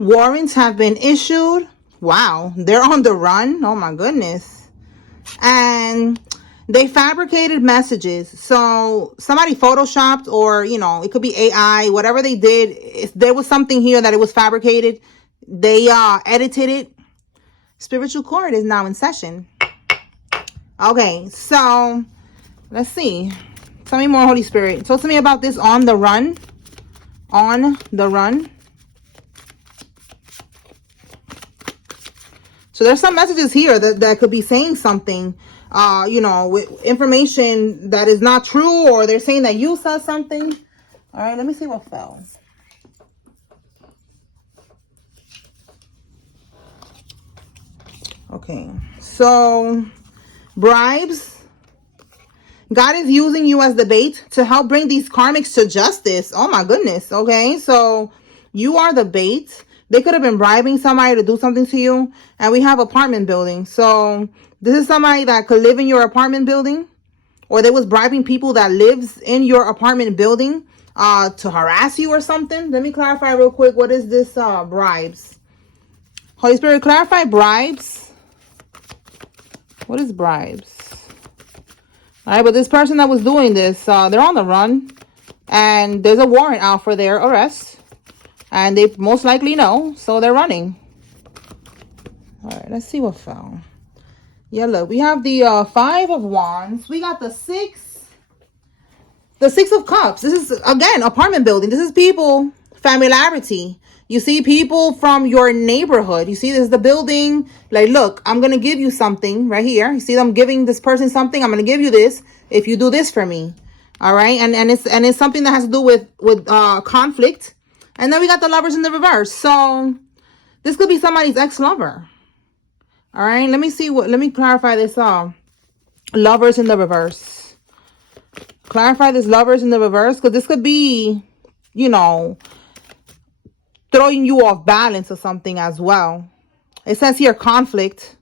Warrants have been issued. Wow, they're on the run. Oh my goodness. And they fabricated messages. So somebody photoshopped, or you know, it could be AI, whatever they did. If there was something here that it was fabricated, they edited it. Spiritual court is now in session. Okay, so let's see. Tell me more, Holy Spirit. Talk to me about this on the run. On the run. So there's some messages here that could be saying something, you know, with information that is not true, or they're saying that you said something. All right, let me see what fell. Okay, so bribes. God is using you as the bait to help bring these karmics to justice. Oh my goodness. Okay, so you are the bait. They could have been bribing somebody to do something to you. And we have apartment building. So this is somebody that could live in your apartment building, or they was bribing people that lives in your apartment building to harass you or something. Let me clarify real quick. What is this bribes? Holy Spirit, clarify bribes. What is bribes? All right, but this person that was doing this, they're on the run, and there's a warrant out for their arrest, and they most likely know, so they're running. All right, let's see what fell. Yeah, look, we have the 5 of Wands. We got the 6 of Cups. This is, again, apartment building. This is people, familiarity. You see people from your neighborhood. You see, this is the building. Like, look, I'm going to give you something right here. You see them giving this person something. I'm going to give you this if you do this for me. All right. And it's something that has to do with conflict. And then we got the Lovers in the reverse. So this could be somebody's ex-lover. All right. Let me clarify this. Lovers in the reverse. Clarify this Lovers in the reverse, because this could be, you know, throwing you off balance or something as well. It says here conflict.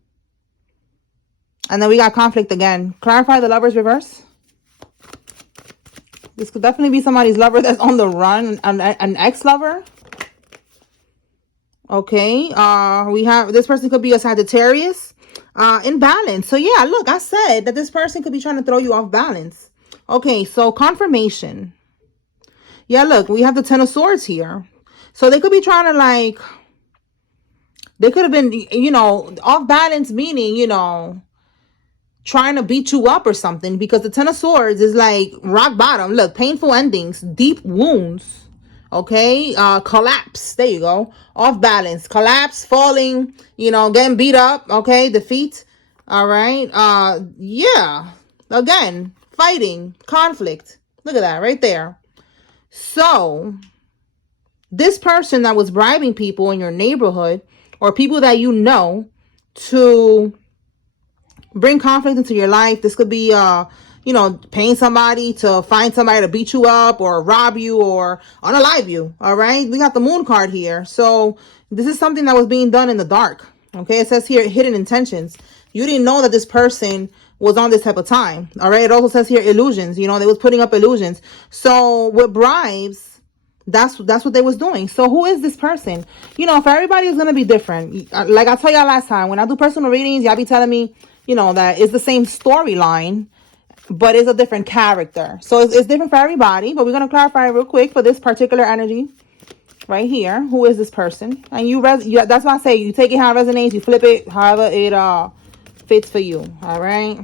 And then we got conflict again. Clarify the Lovers reverse. This could definitely be somebody's lover that's on the run, an ex-lover. Okay. We have, this person could be a Sagittarius in balance. So yeah, look, I said that this person could be trying to throw you off balance. Okay, so confirmation. Yeah, look, we have the 10 of Swords here. So they could be trying to, like, they could have been, you know, off balance, meaning, you know, trying to beat you up or something, because the 10 of Swords is like rock bottom. Look, painful endings, deep wounds. Okay, collapse. There you go. Off balance, collapse, falling, you know, getting beat up. Okay, defeat. All right. Yeah. Again, fighting, conflict. Look at that right there. So this person that was bribing people in your neighborhood, or people that you know, to bring conflict into your life. This could be, you know, paying somebody to find somebody to beat you up or rob you or unalive you. All right. We got the Moon card here. So this is something that was being done in the dark. Okay. It says here, hidden intentions. You didn't know that this person was on this type of time. All right. It also says here illusions. You know, they was putting up illusions. So with bribes, that's what they was doing. So who is this person? You know, for everybody, it's going to be different. Like I told y'all last time, when I do personal readings, y'all be telling me, you know, that it's the same storyline, but it's a different character. So it's different for everybody. But we're going to clarify real quick for this particular energy right here. Who is this person? And that's why I say you take it how it resonates. You flip it however it fits for you. All right.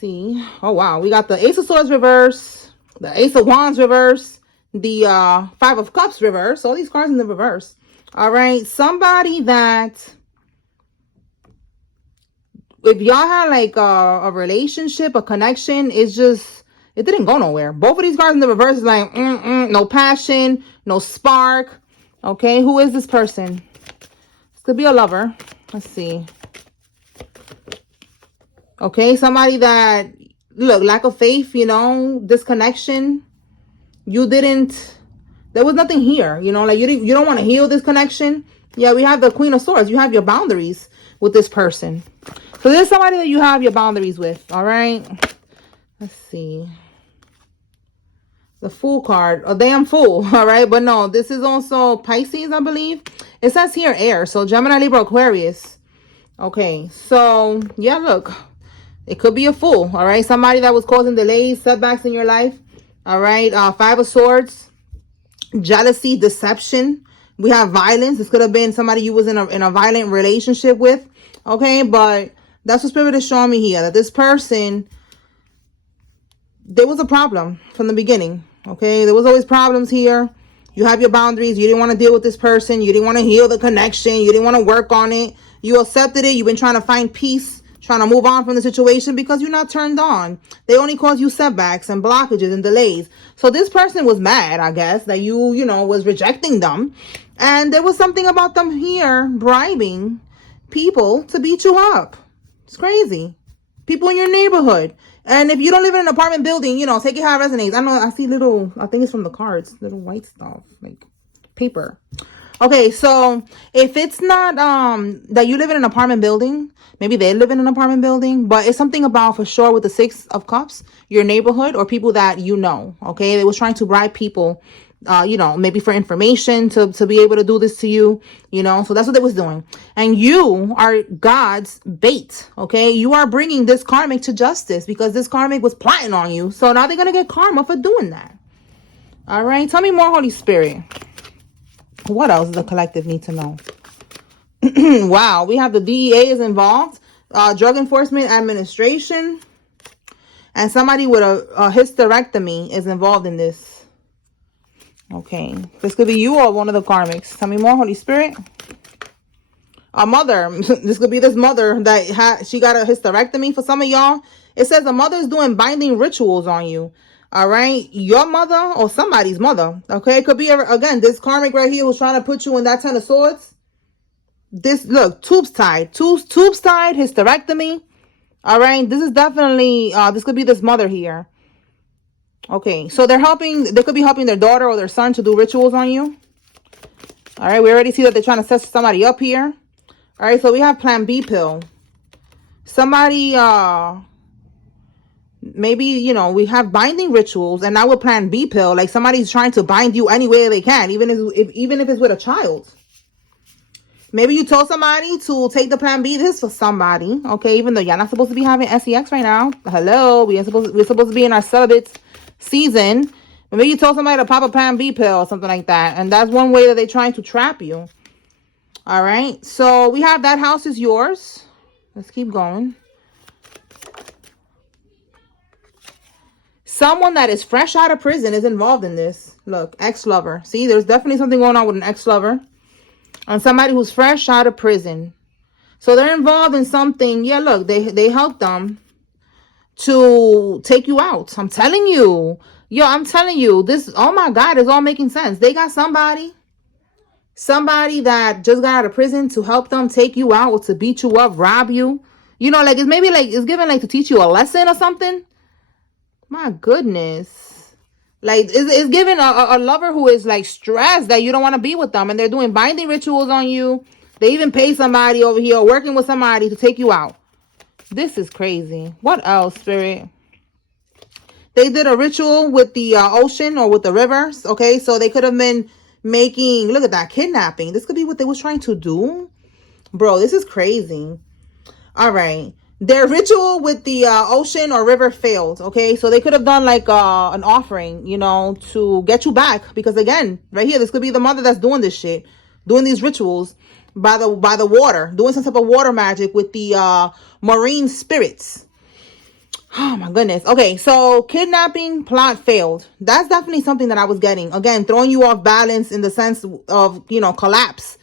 See. Oh, wow. We got the Ace of Swords reverse. The Ace of Wands reverse, the 5 of Cups reverse. All these cards in the reverse. All right. Somebody that, if y'all had like a relationship, a connection, it's just, it didn't go nowhere. Both of these cards in the reverse is like, no passion, no spark. Okay. Who is this person? This could be a lover. Let's see. Okay. Somebody that, look, lack of faith, you know, disconnection. You didn't, there was nothing here, you know, like you don't want to heal this connection. Yeah, we have the Queen of Swords. You have your boundaries with this person. So there's somebody that you have your boundaries with. All right. Let's see. The Fool card. A damn fool. All right. But no, this is also Pisces, I believe. It says here air. So Gemini, Libra, Aquarius. Okay. So, yeah, look. It could be a fool. All right. Somebody that was causing delays, setbacks in your life. All right. Five of Swords. Jealousy, deception. We have violence. This could have been somebody you was in a violent relationship with. Okay. But that's what Spirit is showing me here. That this person, there was a problem from the beginning. Okay, there was always problems here. You have your boundaries. You didn't want to deal with this person. You didn't want to heal the connection. You didn't want to work on it. You accepted it. You've been trying to find peace, trying to move on from the situation because you're not turned on. They only cause you setbacks and blockages and delays. So this person was mad, I guess, that you was rejecting them. And there was something about them here bribing people to beat you up. It's crazy. People in your neighborhood. And if you don't live in an apartment building, take it how it resonates. I know I see little, I think it's from the cards, little white stuff, like paper. Okay, so if it's not that you live in an apartment building, maybe they live in an apartment building, but it's something about for sure with the Six of Cups, your neighborhood or people that okay? They was trying to bribe people, maybe for information to be able to do this to you, so that's what they was doing. And you are God's bait, okay? You are bringing this karmic to justice because this karmic was plotting on you. So now they're going to get karma for doing that. All right. Tell me more, Holy Spirit. What else does the collective need to know? Wow. We have the DEA is involved, Drug Enforcement Administration, and somebody with a hysterectomy is involved in this. Okay, this could be you or one of the karmics. Tell me more, Holy Spirit. A mother. This could be this mother that she got a hysterectomy. For some of y'all, it says a mother is doing binding rituals on you. All right, your mother or somebody's mother. Okay, it could be again this karmic right here who's trying to put you in that 10 of swords. This look, tubes tied, hysterectomy. All right, this is definitely this could be this mother here. Okay, so they could be helping their daughter or their son to do rituals on you. All right, we already see that they're trying to set somebody up here. All right, so we have Plan B pill. Somebody, maybe, we have binding rituals, and now with Plan B pill, like somebody's trying to bind you any way they can, even if it's with a child. Maybe you told somebody to take the Plan B. This is for somebody, okay? Even though y'all not supposed to be having sex right now. Hello, we're supposed to be in our celibate season. Maybe you told somebody to pop a Plan B pill or something like that, and that's one way that they're trying to trap you. All right, so we have that house is yours. Let's keep going. Someone that is fresh out of prison is involved in this. Look, ex-lover. See, there's definitely something going on with an ex-lover and somebody who's fresh out of prison. So they're involved in something. Yeah, look, they helped them to take you out. I'm telling you. Yo, I'm telling you, this, oh my God, it's all making sense. They got somebody that just got out of prison to help them take you out or to beat you up, rob you. Like it's maybe like it's given like to teach you a lesson or something. My goodness. Like it's given a lover who is like stressed that you don't want to be with them, and they're doing binding rituals on you. They even pay somebody over here working with somebody to take you out. This is crazy. What else, Spirit? They did a ritual with the ocean or with the rivers. Okay, so they could have been making, look at that, kidnapping. This could be what they was trying to do. Bro, this is crazy. All right. Their ritual with the ocean or river failed. Okay, so they could have done like an offering, to get you back. Because again, right here, this could be the mother that's doing this shit, doing these rituals by the water, doing some type of water magic with the marine spirits. Oh my goodness. Okay, so kidnapping plot failed. That's definitely something that I was getting. Again, throwing you off balance in the sense of, collapse.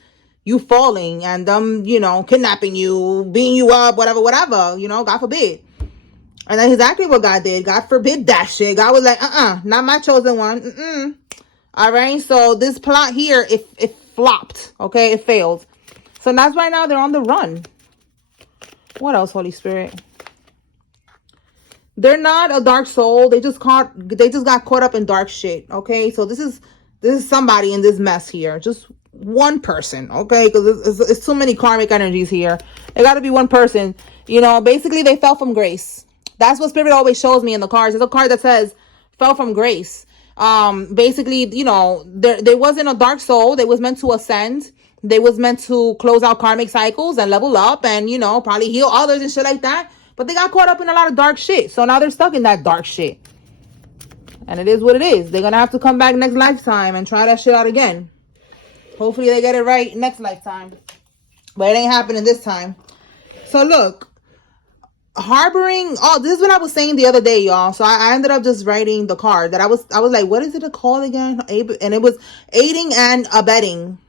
You falling and them, kidnapping you, beating you up, whatever, God forbid. And that's exactly what God did. God forbid that shit. God was like, not my chosen one. All right, so this plot here, it flopped. Okay, it failed. So that's why now they're on the run. What else, Holy Spirit? They're not a dark soul. They just got caught up in dark shit. Okay, so this is somebody in this mess here. Just one person, okay? Because it's too many karmic energies here. It got to be one person. Basically they fell from grace. That's what Spirit always shows me in the cards. There's a card that says fell from grace. Basically, you know, there wasn't a dark soul. They was meant to ascend. They was meant to close out karmic cycles and level up and, you know, probably heal others and shit like that. But they got caught up in a lot of dark shit. So now they're stuck in that dark shit. And it is what it is. They're going to have to come back next lifetime and try that shit out again. Hopefully they get it right next lifetime. But it ain't happening this time. So look, harboring, oh, this is what I was saying the other day, y'all. So I ended up just writing the card that I was like, what is it called again? And it was aiding and abetting.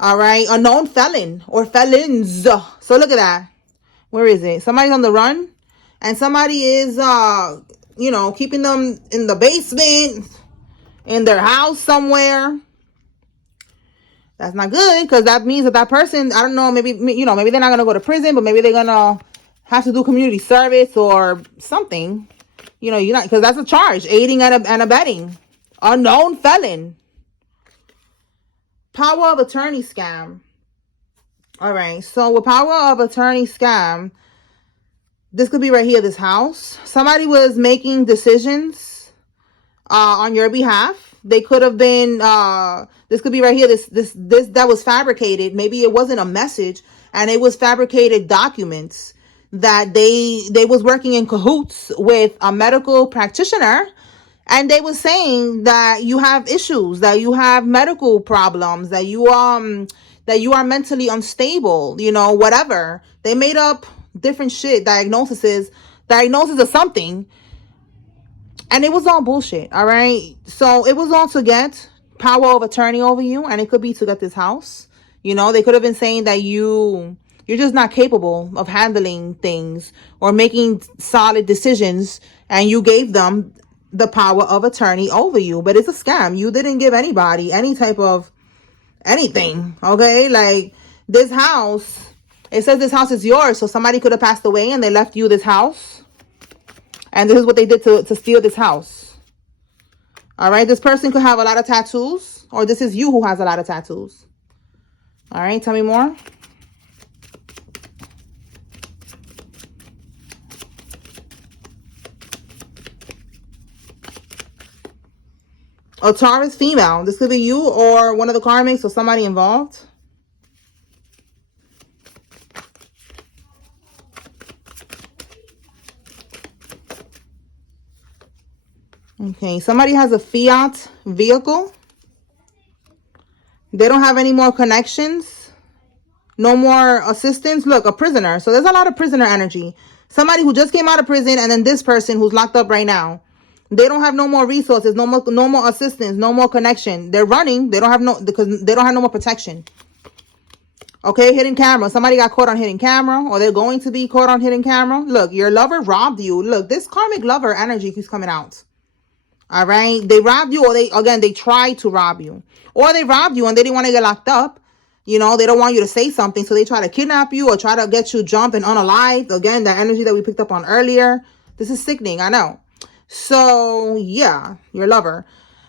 All right, a known felon or felons. So look at that. Where is it? Somebody's on the run, and somebody is you know, keeping them in the basement, in their house somewhere. That's not good, because that means that person, I don't know, maybe, you know, maybe they're not gonna go to prison, but maybe they're gonna have to do community service or something. You know, you're not, because that's a charge, aiding and abetting, unknown felon. Power of attorney scam. All right, so with power of attorney scam, this could be right here, this house. Somebody was making decisions on your behalf. They could have been, this could be right here, this that was fabricated. Maybe it wasn't a message, and it was fabricated documents that they was working in cahoots with a medical practitioner. And they were saying that you have issues, that you have medical problems, that you are mentally unstable, you know, whatever. They made up different shit, diagnosis of something. And it was all bullshit, all right? So it was all to get power of attorney over you, and it could be to get this house. You know, they could have been saying that you're just not capable of handling things or making solid decisions, and you gave them the power of attorney over you. But it's a scam. You didn't give anybody any type of anything, okay? Like, this house, it says this house is yours, so somebody could have passed away and they left you this house, and this is what they did to steal this house. All right, this person could have a lot of tattoos, or this is you who has a lot of tattoos. All right, tell me more. A Taurus female. This could be you or one of the karmics or somebody involved. Okay, somebody has a Fiat vehicle. They don't have any more connections. No more assistance. Look, a prisoner. So there's a lot of prisoner energy. Somebody who just came out of prison, and then this person who's locked up right now. They don't have no more resources, no more assistance, no more connection. They're running. They don't have because they don't have no more protection. Okay, hidden camera. Somebody got caught on hidden camera, or they're going to be caught on hidden camera. Look, your lover robbed you. Look, this karmic lover energy keeps coming out. All right, they robbed you, or they tried to rob you, or they robbed you and they didn't want to get locked up. You know, they don't want you to say something, so they try to kidnap you or try to get you jumped and unalived. Again, that energy that we picked up on earlier. This is sickening, I know. So, yeah, your lover.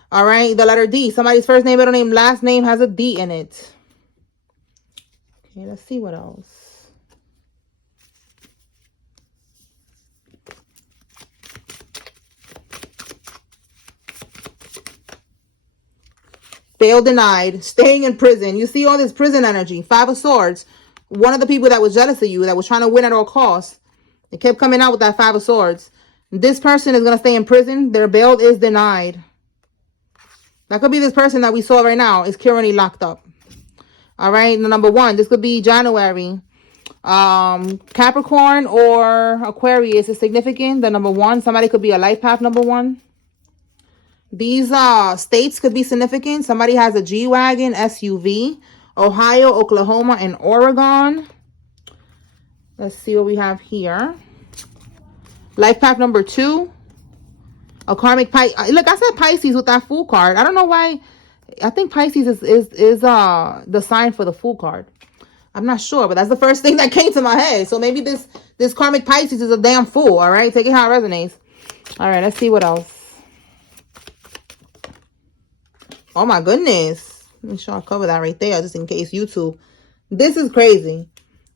All right, the letter D. Somebody's first name, middle name, last name has a D in it. Okay, let's see what else. Bail denied. Staying in prison. You see all this prison energy. Five of Swords. One of the people that was jealous of you, that was trying to win at all costs. It kept coming out with that Five of Swords. This person is going to stay in prison. Their bail is denied. That could be this person that we saw right now is currently locked up. All right. Number one, this could be January. Capricorn or Aquarius is significant. The number one, somebody could be a life path number one. These states could be significant. Somebody has a G-Wagon, SUV. Ohio, Oklahoma, and Oregon. Let's see what we have here. Life path number two. A karmic Pisces. Look, I said Pisces with that Fool card. I don't know why. I think Pisces is the sign for the Fool card. I'm not sure, but that's the first thing that came to my head. So maybe this karmic Pisces is a damn fool. All right, take it how it resonates. All right, let's see what else. Oh my goodness. Make sure I cover that right there, just in case YouTube. This is crazy.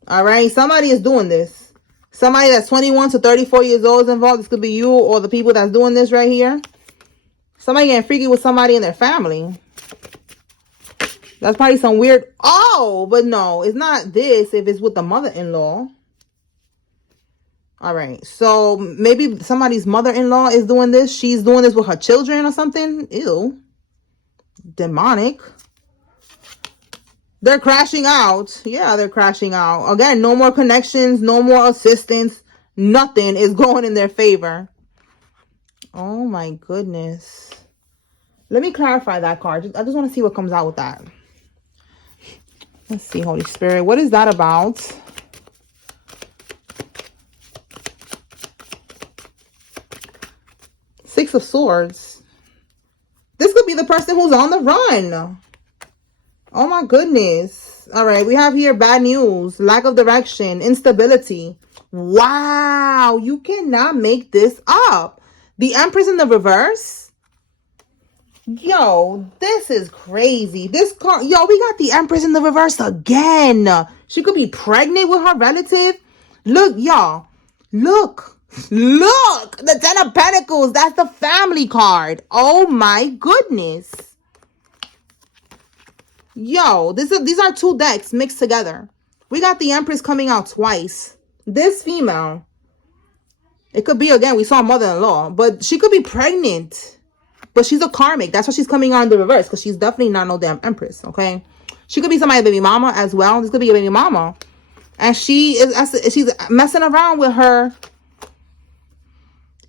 All right, somebody is doing this. Somebody that's 21 to 34 years old is involved. This could be you or the people that's doing this right here. Somebody getting freaky with somebody in their family. That's probably some weird... Oh, but no, it's not this if it's with the mother-in-law. All right, so maybe somebody's mother-in-law is doing this. She's doing this with her children or something. Ew. Demonic. They're crashing out. Yeah, they're crashing out. Again, no more connections, no more assistance. Nothing is going in their favor. Oh my goodness. Let me clarify that card. I just want to see what comes out with that. Let's see, Holy Spirit. What is that about? Six of Swords. This could be the person who's on the run. Oh my goodness. All right, we have here bad news, lack of direction, instability. Wow, you cannot make this up. The Empress in the reverse. Yo, this is crazy. This card, yo, we got the Empress in the reverse again. She could be pregnant with her relative. Look, y'all. Look. Look. The Ten of Pentacles. That's the family card. Oh my goodness. Yo, these are two decks mixed together. We got the Empress coming out twice. This female, it could be, again, we saw mother-in-law, but she could be pregnant. But she's a karmic. That's why she's coming on the reverse, because she's definitely not no damn Empress, okay? She could be somebody's baby mama as well. This could be a baby mama. And she's messing around with her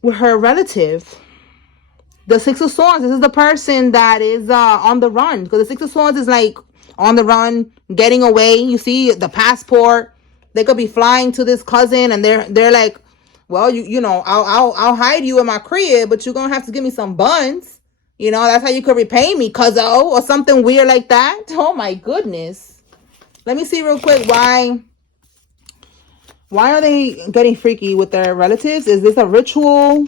relative. The Six of Swords, this is the person that is on the run. Because the Six of Swords is like on the run, getting away. You see the passport. They could be flying to this cousin, and they're like, well, you know, I'll hide you in my crib, but you're gonna have to give me some buns. You know, that's how you could repay me, cuzzo, or something weird like that. Oh my goodness. Let me see real quick why are they getting freaky with their relatives? Is this a ritual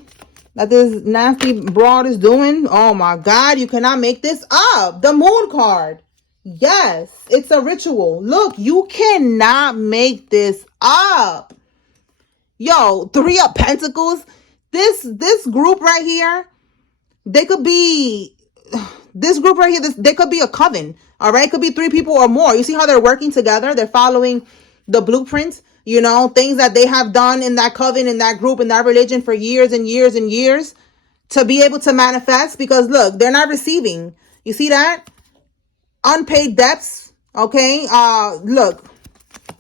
that this nasty broad is doing? Oh my God, you cannot make this up. The Moon card. Yes, it's a ritual. Look, you cannot make this up. Yo, Three of Pentacles. This group right here, they could be, this group right here, they could be a coven. All right, it could be 3 people or more. You see how they're working together? They're following the blueprint, you know, things that they have done in that coven, in that group, in that religion for years and years and years to be able to manifest. Because look, they're not receiving. You see that? Unpaid debts. Okay. Look,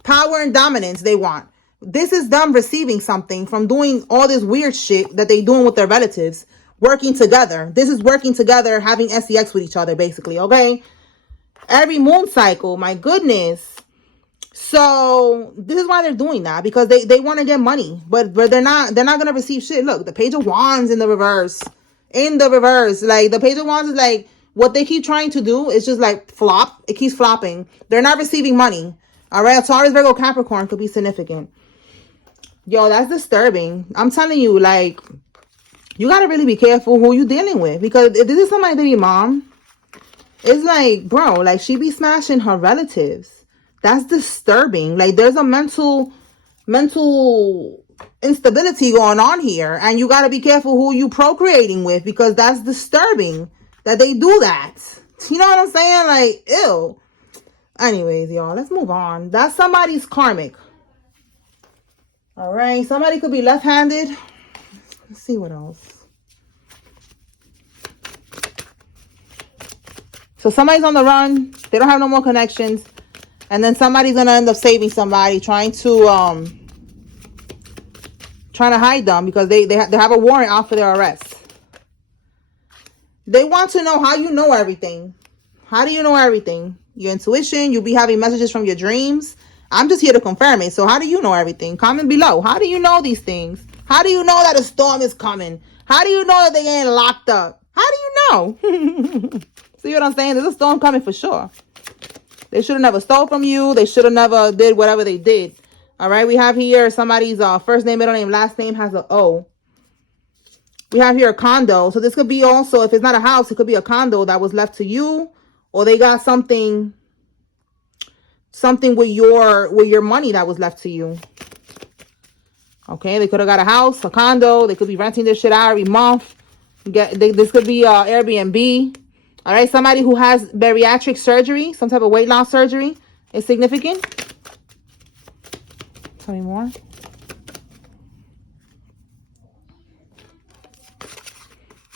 power and dominance they want. This is them receiving something from doing all this weird shit that they doing with their relatives, working together. This is working together, having sex with each other, basically. Okay. Every moon cycle. My goodness. So this is why they're doing that, because they want to get money, but they're not going to receive shit. Look, the Page of Wands in the reverse, like the Page of Wands is like what they keep trying to do is just like flop. It keeps flopping. They're not receiving money. All right. Taurus, Virgo, Capricorn could be significant. Yo, that's disturbing. I'm telling you, like, you got to really be careful who you dealing with, because if this is somebody baby mom, it's like, bro, like she be smashing her relatives. That's disturbing. Like there's a mental instability going on here, and you got to be careful who you procreating with, because that's disturbing that they do that. You know what I'm saying? Like, ew. Anyways, y'all, let's move on. That's somebody's karmic. All right, somebody could be left-handed. Let's see what else. So somebody's on the run. They don't have no more connections. And then somebody's going to end up saving somebody, trying to hide them because they have a warrant out for their arrest. They want to know how you know everything. How do you know everything? Your intuition, you'll be having messages from your dreams. I'm just here to confirm it. So how do you know everything? Comment below. How do you know these things? How do you know that a storm is coming? How do you know that they ain't locked up? How do you know? See what I'm saying? There's a storm coming for sure. They should have never stole from you. They should have never did whatever they did. All right. We have here somebody's first name, middle name, last name has an O. We have here a condo. So this could be also, if it's not a house, it could be a condo that was left to you, or they got something with your money that was left to you. Okay, they could have got a house, a condo. They could be renting this shit out every month. This could be Airbnb. All right, somebody who has bariatric surgery, some type of weight loss surgery is significant. Tell me more.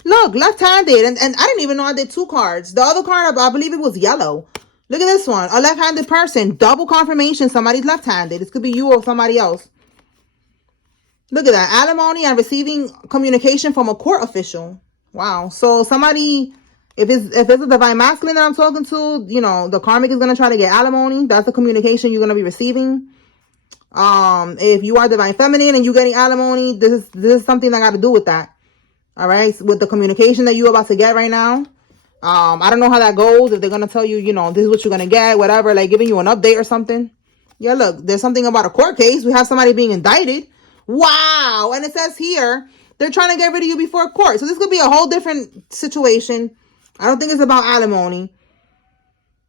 Look, left-handed. And I didn't even know I did 2 cards. The other card, I believe it was yellow. Look at this one. A left-handed person. Double confirmation. Somebody's left-handed. This could be you or somebody else. Look at that. Alimony and receiving communication from a court official. Wow. So somebody, if it's a divine masculine that I'm talking to, you know, the karmic is going to try to get alimony. That's the communication you're going to be receiving. If you are divine feminine and you're getting alimony, this is something that got to do with that. All right. With the communication that you're about to get right now. I don't know how that goes. If they're going to tell you, you know, this is what you're going to get, whatever, like giving you an update or something. Yeah, look, there's something about a court case. We have somebody being indicted. Wow. And it says here, they're trying to get rid of you before court. So this could be a whole different situation. I don't think it's about alimony.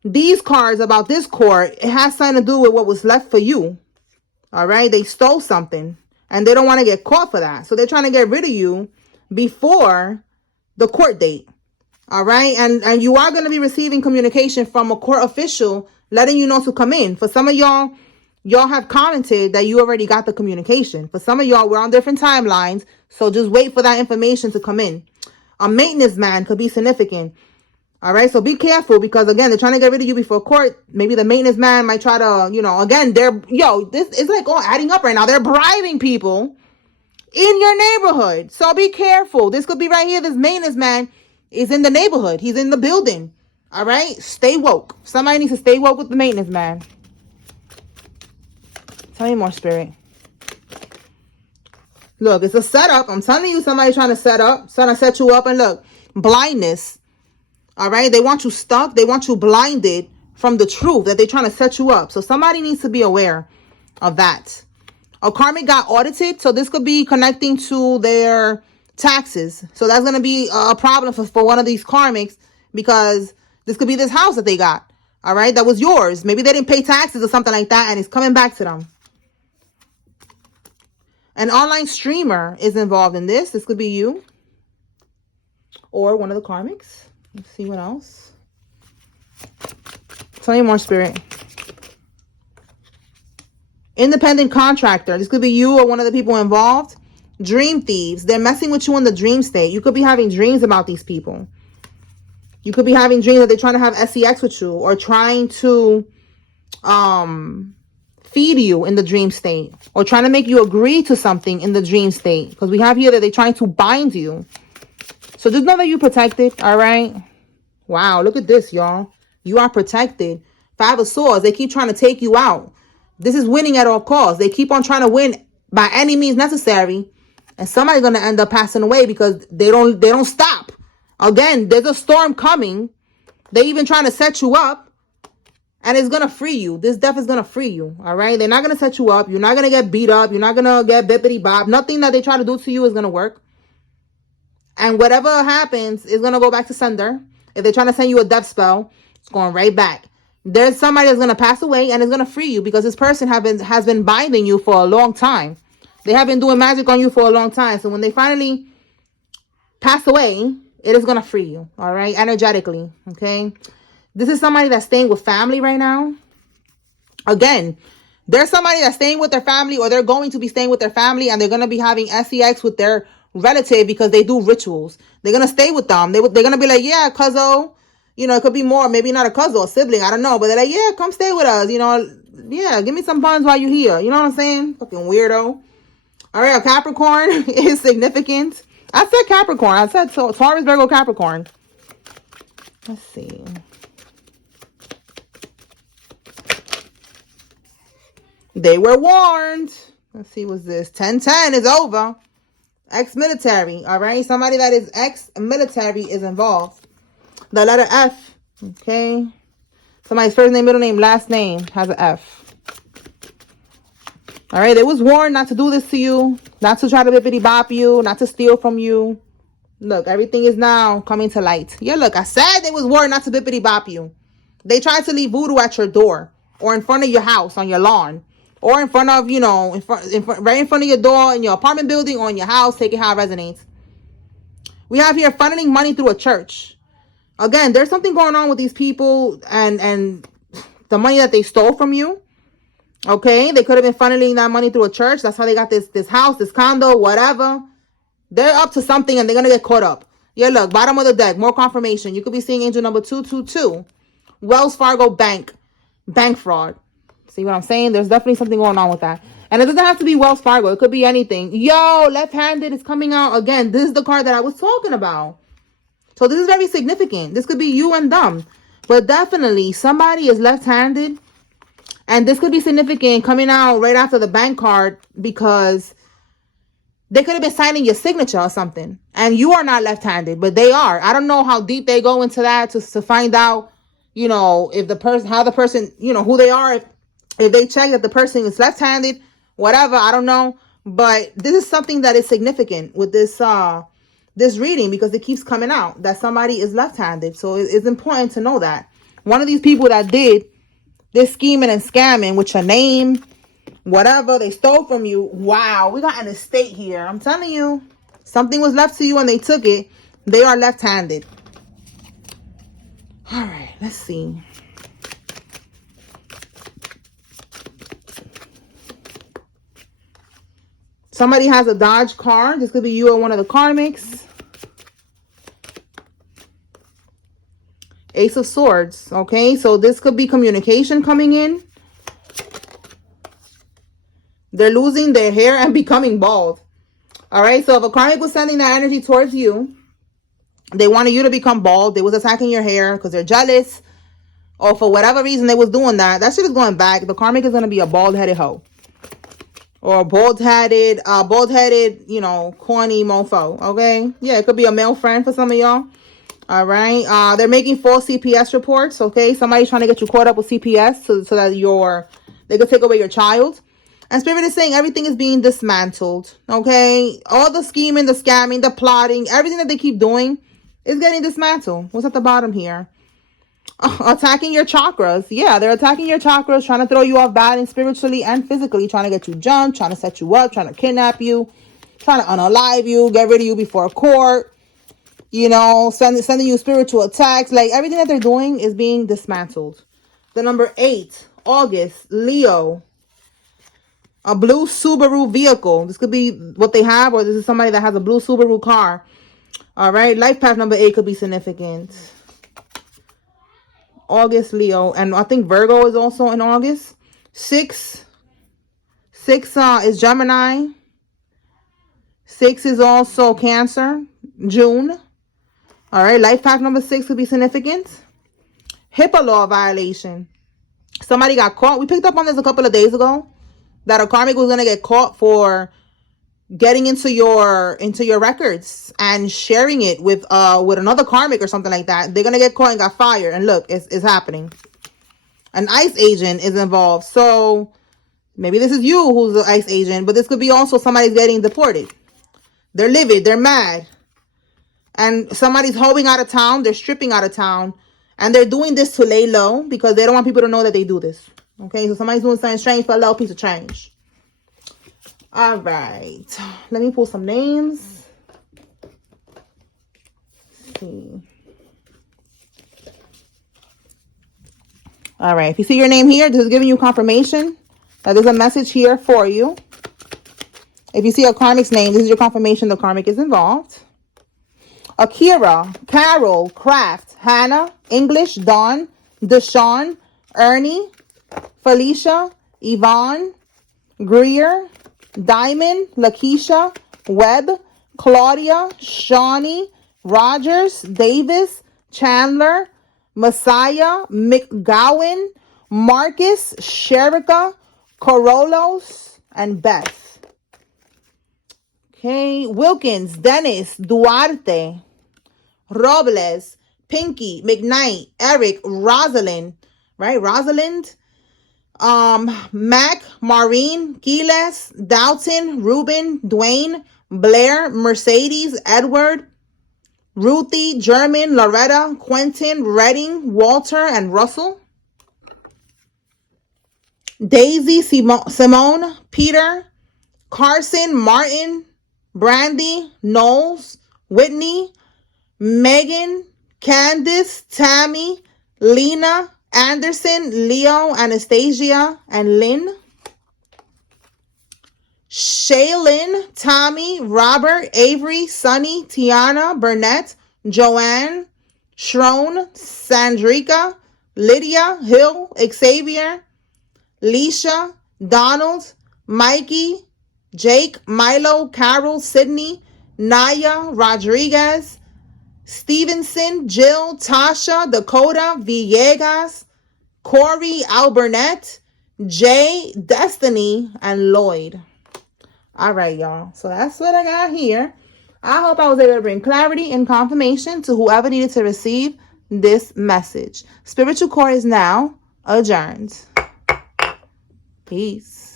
These cards about this court, it has something to do with what was left for you. All right. They stole something and they don't want to get caught for that. So they're trying to get rid of you before the court date. All right. And you are going to be receiving communication from a court official letting you know to come in. For some of y'all have commented that you already got the communication. For some of y'all, we're on different timelines. So just wait for that information to come in. A maintenance man could be significant. All right. So be careful because, again, they're trying to get rid of you before court. Maybe the maintenance man might try to, you know, again, this is like all adding up right now. They're bribing people in your neighborhood. So be careful. This could be right here. This maintenance man is in the neighborhood. He's in the building. All right. Stay woke. Somebody needs to stay woke with the maintenance man. Tell me more, Spirit. Look, it's a setup. I'm telling you, somebody trying to set you up. And look, blindness. All right. They want you stuck. They want you blinded from the truth that they're trying to set you up. So somebody needs to be aware of that. A karmic got audited. So this could be connecting to their taxes. So that's going to be a problem for one of these karmics because this could be this house that they got. All right. That was yours. Maybe they didn't pay taxes or something like that. And it's coming back to them. An online streamer is involved in this. This could be you or one of the karmics. Let's see what else. Tell me more, Spirit. Independent contractor. This could be you or one of the people involved. Dream thieves. They're messing with you in the dream state. You could be having dreams about these people. You could be having dreams that they're trying to have sex with you or trying to feed you in the dream state or trying to make you agree to something in the dream state. Because we have here that they're trying to bind you. So just know that you're protected. All right. Wow. Look at this, y'all. You are protected. 5 of Swords. They keep trying to take you out. This is winning at all costs. They keep on trying to win by any means necessary. And somebody's going to end up passing away because they don't stop. Again, there's a storm coming. They even trying to set you up. And it's going to free you. This death is going to free you. All right. They're not going to set you up. You're not going to get beat up. You're not going to get bippity bob. Nothing that they try to do to you is going to work. And whatever happens is going to go back to sender. If they're trying to send you a death spell, it's going right back. There's somebody that's going to pass away and it's going to free you because this person has been binding you for a long time. They have been doing magic on you for a long time. So when they finally pass away, it is going to free you. All right. Energetically. Okay. This is somebody that's staying with family right now. Again, there's somebody that's staying with their family or they're going to be staying with their family and they're going to be having sex with their relative because they do rituals. They're going to stay with them. They're going to be like, yeah, cuzzo. You know, it could be more, maybe not a cousin or a sibling. I don't know. But they're like, yeah, come stay with us. You know, yeah, give me some buns while you're here. You know what I'm saying? Fucking weirdo. All right, a Capricorn is significant. I said Capricorn. I said Taurus, Virgo, Capricorn. Let's see. They were warned. Let's see, what's this? 1010 is over. Ex-military. All right, somebody that is ex-military is involved. The letter F. Okay. Somebody's first name, middle name, last name has an F. All right. They was warned not to do this to you. Not to try to bippity bop you. Not to steal from you. Look, everything is now coming to light. Yeah, look, I said they was warned not to bippity bop you. They tried to leave voodoo at your door. Or in front of your house, on your lawn. Or in front of, you know, right in front of your door in your apartment building or in your house. Take it how it resonates. We have here funneling money through a church. Again, there's something going on with these people and the money that they stole from you. Okay, they could have been funneling that money through a church. That's how they got this house, this condo, whatever. They're up to something and they're gonna get caught up. Yeah, look, bottom of the deck, more confirmation. You could be seeing angel number 222. Wells Fargo bank fraud. See what I'm saying? There's definitely something going on with that. And it doesn't have to be Wells Fargo. It could be anything. Yo, left-handed is coming out again. This is the card that I was talking about. So this is very significant. This could be you and them. But definitely somebody is left-handed. And this could be significant coming out right after the bank card because they could have been signing your signature or something. And you are not left-handed, but they are. I don't know how deep they go into that to find out, you know, if the person, how the person, you know, who they are. If they check that the person is left-handed, whatever, I don't know. But this is something that is significant with this this reading because it keeps coming out that somebody is left-handed. So it's important to know that. One of these people that did this scheming and scamming with your name, whatever they stole from you. Wow, we got an estate here. I'm telling you, something was left to you and they took it. They are left-handed. All right, let's see. Somebody has a Dodge car. This could be you or one of the karmics. Ace of Swords. Okay, so this could be communication coming in. They're losing their hair and becoming bald. All right, so if a karmic was sending that energy towards you, they wanted you to become bald. They was attacking your hair because they're jealous. Or for whatever reason they was doing that. That shit is going back. The karmic is going to be a bald-headed hoe. Or bald-headed, you know, corny mofo. Okay? Yeah, it could be a male friend for some of y'all. All right? They're making false CPS reports. Okay? Somebody's trying to get you caught up with CPS so that they could take away your child. And Spirit is saying everything is being dismantled. Okay? All the scheming, the scamming, the plotting, everything that they keep doing is getting dismantled. What's at the bottom here? Attacking your chakras. Yeah, they're attacking your chakras, trying to throw you off balance spiritually and physically, trying to get you jumped, trying to set you up, trying to kidnap you, trying to unalive you, get rid of you before court, you know, sending you spiritual attacks. Like, everything that they're doing is being dismantled. The number 8, August, Leo. A blue Subaru vehicle. This could be what they have, or this is somebody that has a blue Subaru car. All right, life path number 8 could be significant. August, Leo, and I think Virgo is also in August. 6 is Gemini. 6 is also Cancer. June. All right, life path number 6 could be significant. HIPAA law violation. Somebody got caught. We picked up on this a couple of days ago, that a karmic was gonna get caught for getting into your records and sharing it with another karmic or something like that. They're gonna get caught and got fired. And look, it's happening. An ICE agent is involved. So maybe this is you who's the ICE agent, but this could be also somebody's getting deported. They're livid, they're mad. And somebody's holding out of town, they're stripping out of town, and they're doing this to lay low because they don't want people to know that they do this. Okay, so somebody's doing something strange for a little piece of change. All right, let me pull some names. Let's see. All right, if you see your name here, this is giving you confirmation that there's a message here for you. If you see a karmic's name, this is your confirmation the karmic is involved. Akira, Carol, Kraft, Hannah, English, Dawn, Deshawn, Ernie, Felicia, Yvonne, Greer, Diamond, Lakeisha, Webb, Claudia, Shawnee, Rogers, Davis, Chandler, Messiah, McGowan, Marcus, Sherika, Corolos, and Beth. Okay, Wilkins, Dennis, Duarte, Robles, Pinky, McKnight, Eric, Rosalind, right? Rosalind, Mac, Maureen, Giles, Dalton, Ruben, Dwayne, Blair, Mercedes, Edward, Ruthie, German, Loretta, Quentin, Redding, Walter, and Russell. Daisy, Simone, Peter, Carson, Martin, Brandy, Knowles, Whitney, Megan, Candice, Tammy, Lena, Anderson, Leo, Anastasia, and Lynn. Shaylin, Tommy, Robert, Avery, Sunny, Tiana, Burnett, Joanne, Shrone, Sandrika, Lydia, Hill, Xavier, Leisha, Donald, Mikey, Jake, Milo, Carol, Sydney, Naya, Rodriguez, Stevenson, Jill, Tasha, Dakota, Villegas, Corey, Alburnett, Jay, Destiny, and Lloyd. All right, y'all. So that's what I got here. I hope I was able to bring clarity and confirmation to whoever needed to receive this message. Spiritual Core is now adjourned. Peace.